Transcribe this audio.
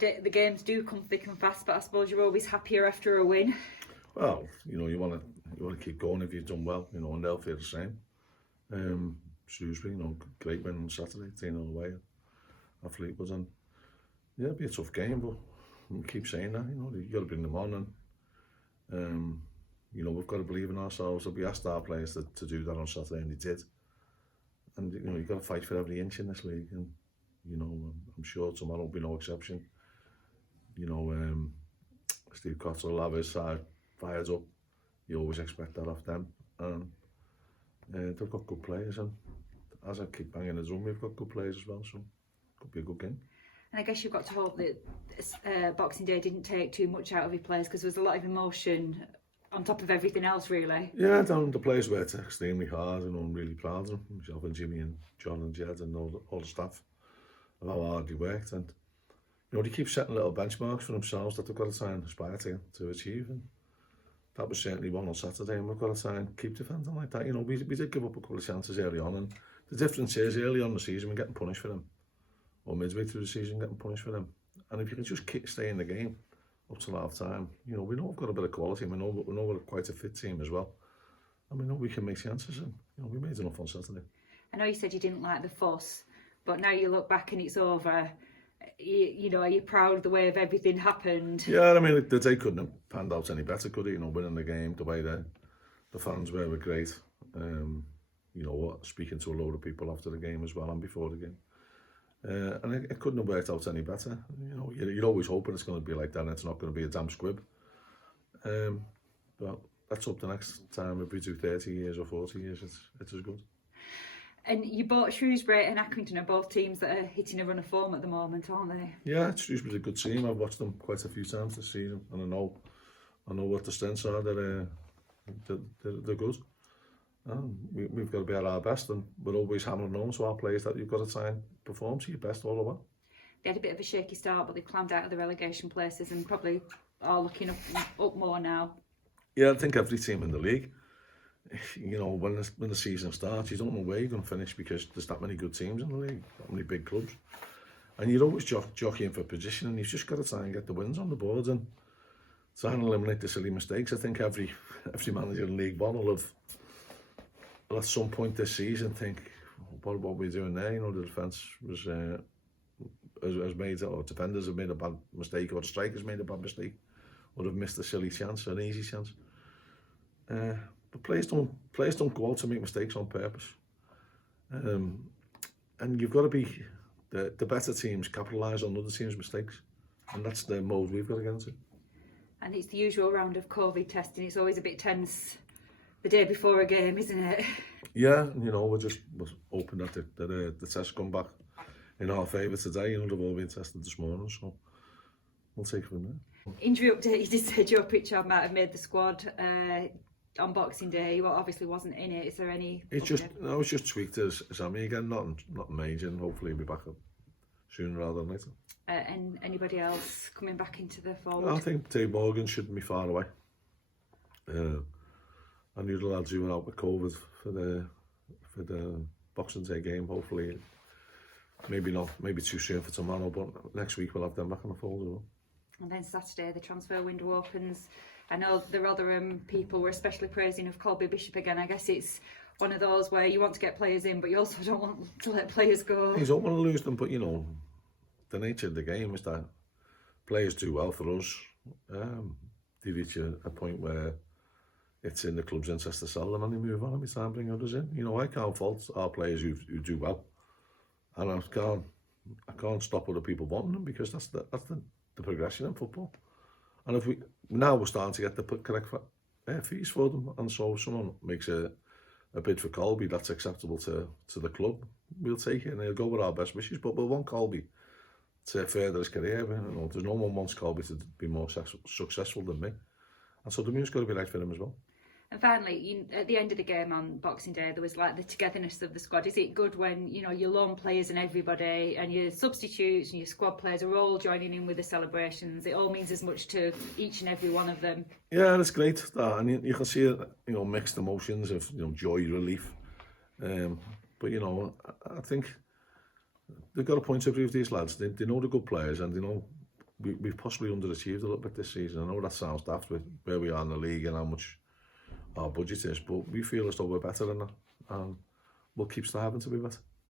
the games do come thick and fast, but I suppose you're always happier after a win. Well, you want to keep going if you've done well, and they'll feel the same. Shrewsbury, great win on Saturday, 3-0 away at Fleetwood, and yeah, it'll be a tough game, but we keep saying that, you've got to bring them on, and we've got to believe in ourselves. We asked our players to do that on Saturday, and they did. And you've got to fight for every inch in this league, and I'm sure tomorrow will be no exception. Steve Cotter will have his side fired up. You always expect that of them, and they've got good players, and as I keep banging the drum, we've got good players as well, so it could be a good game. And I guess you've got to hope that Boxing Day didn't take too much out of your players, because there was a lot of emotion on top of everything else, really. Yeah, the players worked extremely hard, and I'm really proud of them. Myself and Jimmy and John and Jed and all the staff of how hard they worked, and they keep setting little benchmarks for themselves that they've got to try and aspire to achieve, and that was certainly one on Saturday, and we've got to try and keep defending like that. We did give up a couple of chances early on, and the difference is early on in the season we're getting punished for them, or midway through the season getting punished for them, and if you can just stay in the game up till half time, we know we've got a bit of quality, we know we're quite a fit team as well, and we know we can make chances, and we made enough on Saturday. I know you said you didn't like the fuss, but now you look back and it's over. Are you proud of the way of everything happened? Yeah, the day couldn't have panned out any better, could it? Winning the game the way the fans were great. Speaking to a load of people after the game as well and before the game. And it couldn't have worked out any better. You're always hoping it's going to be like that and it's not going to be a damn squib. But let's hope the next time, if we do 30 years or 40 years, it's as good. And you bought Shrewsbury and Accrington are both teams that are hitting a run of form at the moment, aren't they? Yeah, Shrewsbury's a good team. I've watched them quite a few times this season, and I know what the strengths are. They're good. And we've got to be at our best, and we're always hammering home to our players that you've got to try and perform to your best all the while. They had a bit of a shaky start, but they've climbed out of the relegation places and probably are looking up more now. Yeah, I think every team in the league. When the season starts, you don't know where you're going to finish because there's that many good teams in the league, that many big clubs, and you're always jockeying for position, and you've just got to try and get the wins on the board and try and eliminate the silly mistakes. I think every manager in League One will at some point this season think, what we're doing there? The defence has made, or defenders have made a bad mistake, or the strikers made a bad mistake, or have missed a silly chance, an easy chance. But players don't go out to make mistakes on purpose, and you've got to be the better teams capitalise on other teams' mistakes, and that's the mode we've got to get into. And it's the usual round of COVID testing. It's always a bit tense the day before a game, isn't it? Yeah, we're hoping that the tests come back in our favour today. They've all been tested this morning, so we'll take it from there. Injury update. You did say Joe Pritchard might have made the squad on Boxing Day. He obviously wasn't in it. Is there any? It's just tweaked his hammy again, nothing major, and hopefully he'll be back up sooner rather than later. And anybody else coming back into the fold? I think Dave Morgan shouldn't be far away. And the other lads who were out with COVID for the Boxing Day game, hopefully, maybe too soon for tomorrow, but next week we'll have them back on the fold as well. And then Saturday the transfer window opens. I know the Rotherham people were especially praising of Colby Bishop again. I guess it's one of those where you want to get players in, but you also don't want to let players go. You don't want to lose them, but the nature of the game is that players do well for us. They reach a point where it's in the club's interest to sell them and they move on and we try and bring others in. I can't fault our players who do well, and I can't stop other people wanting them, because that's the progression in football. And if we're starting to get the correct fees for them, and so if someone makes a bid for Colby that's acceptable to the club, we'll take it and he'll go with our best wishes. But we'll want Colby to further his career. There's no one wants Colby to be more successful than me, and so the move's got to be right for him as well. And finally, at the end of the game on Boxing Day, there was like the togetherness of the squad. Is it good when your loan players and everybody and your substitutes and your squad players are all joining in with the celebrations? It all means as much to each and every one of them. Yeah, that's great. And you can see mixed emotions of joy, relief. But I think they've got a point of view of these lads. They know they're good players, and we've possibly underachieved a little bit this season. I know that sounds daft with where we are in the league and how much our budget is, but we feel as though we're better than that, and we'll keep striving to be better.